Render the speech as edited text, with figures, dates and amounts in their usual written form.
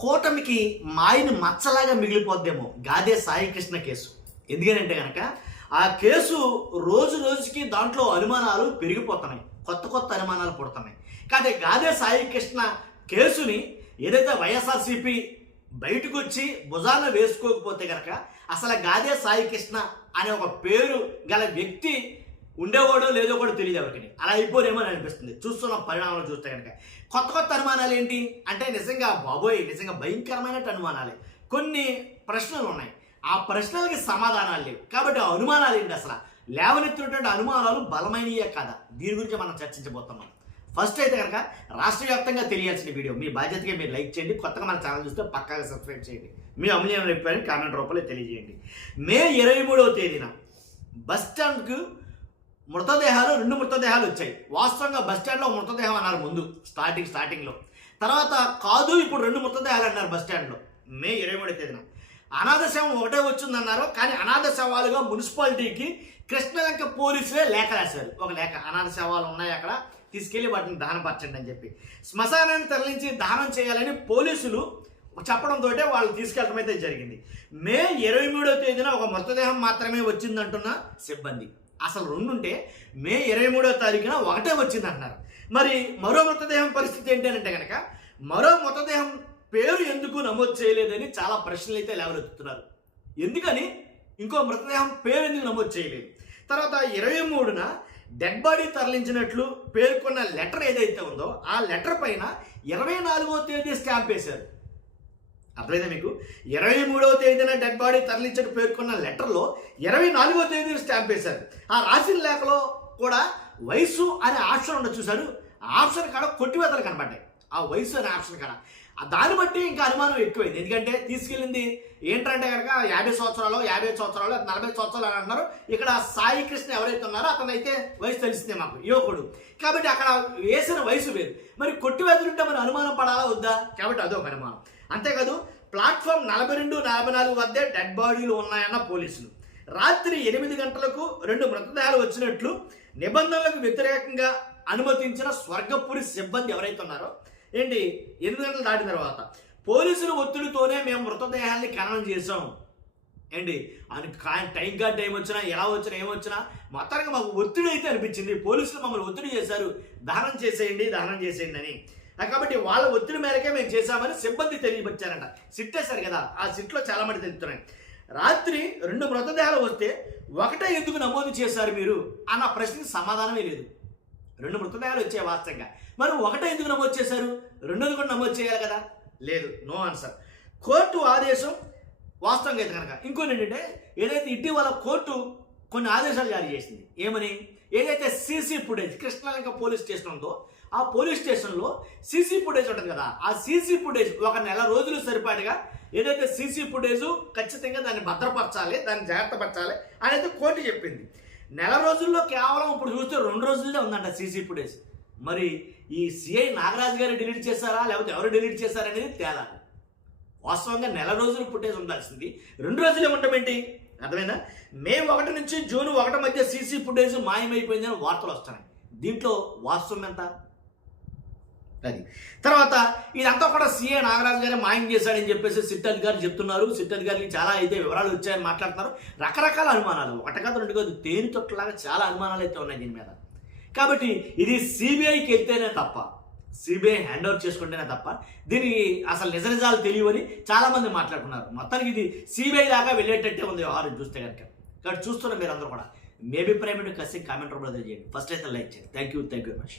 కూటమికి మాయని మచ్చలాగా మిగిలిపోద్దేమో గాదే సాయి కృష్ణ కేసు. ఎందుకనంటే కనుక ఆ కేసు రోజు రోజుకి దాంట్లో అనుమానాలు పెరిగిపోతున్నాయి, కొత్త కొత్త అనుమానాలు పుడుతున్నాయి. కానీ గాదే సాయి కృష్ణ కేసుని ఏదైతే వైఎస్ఆర్సీపీ బయటకు వచ్చి భుజాన వేసుకోకపోతే కనుక అసలు గాదే సాయి కృష్ణ అనే ఒక పేరు గల వ్యక్తి ఉండేవాడో లేదో కూడా తెలియదు ఎవరికి. అలా అయిపోరేమో అని అనిపిస్తుంది చూస్తున్న పరిణామాలు చూస్తే కనుక. కొత్త కొత్త అనుమానాలు ఏంటి అంటే నిజంగా బాబోయ్ నిజంగా భయంకరమైన అనుమానాలే. కొన్ని ప్రశ్నలు ఉన్నాయి, ఆ ప్రశ్నలకి సమాధానాలు లేవు. కాబట్టి ఆ అనుమానాలు ఏంటి, అసలు లేవనెత్తినటువంటి అనుమానాలు బలమైనయే కాదా, దీని గురించి మనం చర్చించబోతున్నాం. ఫస్ట్ అయితే కనుక రాష్ట్ర వ్యాప్తంగా తెలియాల్సిన వీడియో మీ బాధ్యతగా మీరు లైక్ చేయండి, కొత్తగా మన ఛానల్ చూస్తే పక్కాగా సబ్స్క్రైబ్ చేయండి, మీ అమూల్యమైన అభిప్రాయం కామెంట్ రూపంలో తెలియజేయండి. మే 23వ తేదీన బస్టాండ్కు రెండు మృతదేహాలు వచ్చాయి. వాస్తవంగా బస్టాండ్లో మృతదేహం అన్నారు ముందు స్టార్టింగ్లో, తర్వాత కాదు ఇప్పుడు 2 మృతదేహాలు అన్నారు బస్టాండ్లో. మే 23వ తేదీన అనాథ శవం ఒకటే వచ్చిందన్నారు. కానీ అనాథ శవాలుగా మున్సిపాలిటీకి కృష్ణలంక పోలీసులే లేఖ రాశారు. ఒక లేఖ, అనాథ శవాలు ఉన్నాయి అక్కడ, తీసుకెళ్లి వాటిని దహనపరచండి అని చెప్పి శ్మశానాన్ని తరలించి దహనం చేయాలని పోలీసులు చెప్పడంతో వాళ్ళు తీసుకెళ్ళడం అయితే జరిగింది. మే 23వ తేదీన ఒక మృతదేహం మాత్రమే వచ్చిందంటున్న సిబ్బంది. అసలు 2 ఉంటే మే 23వ తారీఖున ఒకటే వచ్చింది అంటున్నారు. మరి మరో మృతదేహం పరిస్థితి ఏంటి అంటే కనుక మరో మృతదేహం పేరు ఎందుకు నమోదు చేయలేదని చాలా ప్రశ్నలు అయితే లేవనెత్తుతున్నారు. ఎందుకని ఇంకో మృతదేహం పేరు ఎందుకు నమోదు చేయలేదు? తర్వాత 23న డెడ్ బాడీ తరలించినట్లు పేర్కొన్న లెటర్ ఏదైతే ఉందో ఆ లెటర్ పైన 24వ తేదీ స్టాంప్ వేశారు. అర్థమైందా మీకు? 23వ తేదీన డెడ్ బాడీ తరలించడం పేర్కొన్న లెటర్లో 24వ తేదీన స్టాంప్ వేశారు. ఆ రాసిన లేఖలో కూడా వయసు అనే ఆప్షన్ ఉండదు చూశారు, ఆ ఆప్షన్ కాడ కొట్టివేతలు కనబడ్డాయి. ఆ వయసు అనే ఆప్షన్ కాడ దాన్ని బట్టి ఇంకా అనుమానం ఎక్కువైంది. ఎందుకంటే తీసుకెళ్ళింది ఏంటంటే కనుక 50 సంవత్సరాలు 55 సంవత్సరాలు 40 సంవత్సరాలు అని అంటున్నారు. ఇక్కడ సాయి కృష్ణ ఎవరైతే ఉన్నారో అతనైతే వయసు తెలిసిందే మాకు, యువకుడు. కాబట్టి అక్కడ వేసిన వయసు వేరు. మరి కొట్టివేతలుంటే మరి అనుమానం పడాలా వద్దా? కాబట్టి అదొక అనుమానం. అంతేకాదు ప్లాట్ఫామ్ 42, 44 వద్దే డెడ్ బాడీలు ఉన్నాయన్న పోలీసులు. రాత్రి 8 గంటలకు 2 మృతదేహాలు వచ్చినట్లు నిబంధనలకు వ్యతిరేకంగా అనుమతించిన స్వర్గపురి సిబ్బంది ఎవరైతే ఉన్నారో 8 గంటలు దాటిన తర్వాత పోలీసుల ఒత్తిడితోనే మేము మృతదేహాన్ని ఖననం చేసాం టైం వచ్చినా ఎలా వచ్చినా ఏమొచ్చినా మొత్తానికి మాకు ఒత్తిడి అయితే అనిపించింది. పోలీసులు మమ్మల్ని ఒత్తిడి చేశారు, దహనం చేసేయండి అని. కాబట్టి వాళ్ళ ఒత్తిడి మేరకే మేము చేశామని సిబ్బంది తెలియపరిచారంట. సిట్ వేశారు కదా, ఆ సిట్లో చాలా మంది తెలుస్తున్నాయి. రాత్రి 2 మృతదేహాలు వస్తే ఒకటే ఎందుకు నమోదు చేశారు మీరు అన్న ప్రశ్నకి సమాధానమే లేదు. 2 మృతదేహాలు వచ్చాయి వాస్తవంగా, మరి ఒకటే ఎందుకు నమోదు చేశారు? 2ది కూడా నమోదు చేయాలి కదా, లేదు, నో ఆన్సర్. కోర్టు ఆదేశం వాస్తవంగా అయితే కనుక ఇంకొన్ని ఏంటంటే ఏదైతే ఇటీవల కోర్టు కొన్ని ఆదేశాలు జారీ చేసింది. ఏమని? ఏదైతే CC footage Krishnalanka police station ఉందో ఆ పోలీస్ స్టేషన్లో సీసీ ఫుటేజ్ ఉంటుంది కదా, ఆ సీసీ ఫుటేజ్ 1 నెల రోజులు సరిపాటుగా ఏదైతే సీసీ ఫుటేజ్ ఖచ్చితంగా దాన్ని భద్రపరచాలి, దాన్ని జాగ్రత్తపరచాలి అనేది కోర్టు చెప్పింది. నెల రోజుల్లో కేవలం ఇప్పుడు చూస్తే 2 రోజుల్లో ఉందంట సీసీ ఫుటేజ్. మరి ఈ సిఐ నాగరాజు గారు డిలీట్ చేశారా లేకపోతే ఎవరు డిలీట్ చేశారనేది తేలాలి. వాస్తవంగా నెల రోజులు ఫుటేజ్ ఉండాల్సింది 2 రోజులే ఉండమేంటి? అర్థమైందా? మే 1 నుంచి జూన్ 1 మధ్య సీసీ ఫుటేజ్ మాయమైపోయిందని వార్తలు వస్తున్నాయి. దీంట్లో వాస్తవం ఎంత? అది తర్వాత ఇదంతా కూడా సిఐ నాగరాజు గారే మాయం చేశాడని చెప్పేసి సిట్ అధికారులు చెప్తున్నారు. సిట్ అధికారులకి చాలా అయితే వివరాలు వచ్చాయని మాట్లాడుతున్నారు. రకరకాల అనుమానాలు, 1 కాదు 2 కాదు, తేనె తొట్టలాగా చాలా అనుమానాలు అయితే ఉన్నాయి దీని మీద. కాబట్టి ఇది సిబిఐకి వెళ్తేనే తప్ప, సిబిఐ హ్యాండ్ ఓవర్ చేసుకుంటేనే తప్ప దీనికి అసలు నిజాలు తెలియవని చాలా మంది మాట్లాడుతున్నారు. మొత్తానికి ఇది సిబిఐ దాకా వెళ్ళేటట్టే ఉంది వ్యవహారం చూస్తే కనుక. కాబట్టి చూస్తున్న మీరు అందరూ కూడా మీ అభిప్రాయం కసి కామెంట్ రూపంలో తెలియజేయండి. ఫస్ట్ అయితే లైక్ చేయండి. Thank you very much.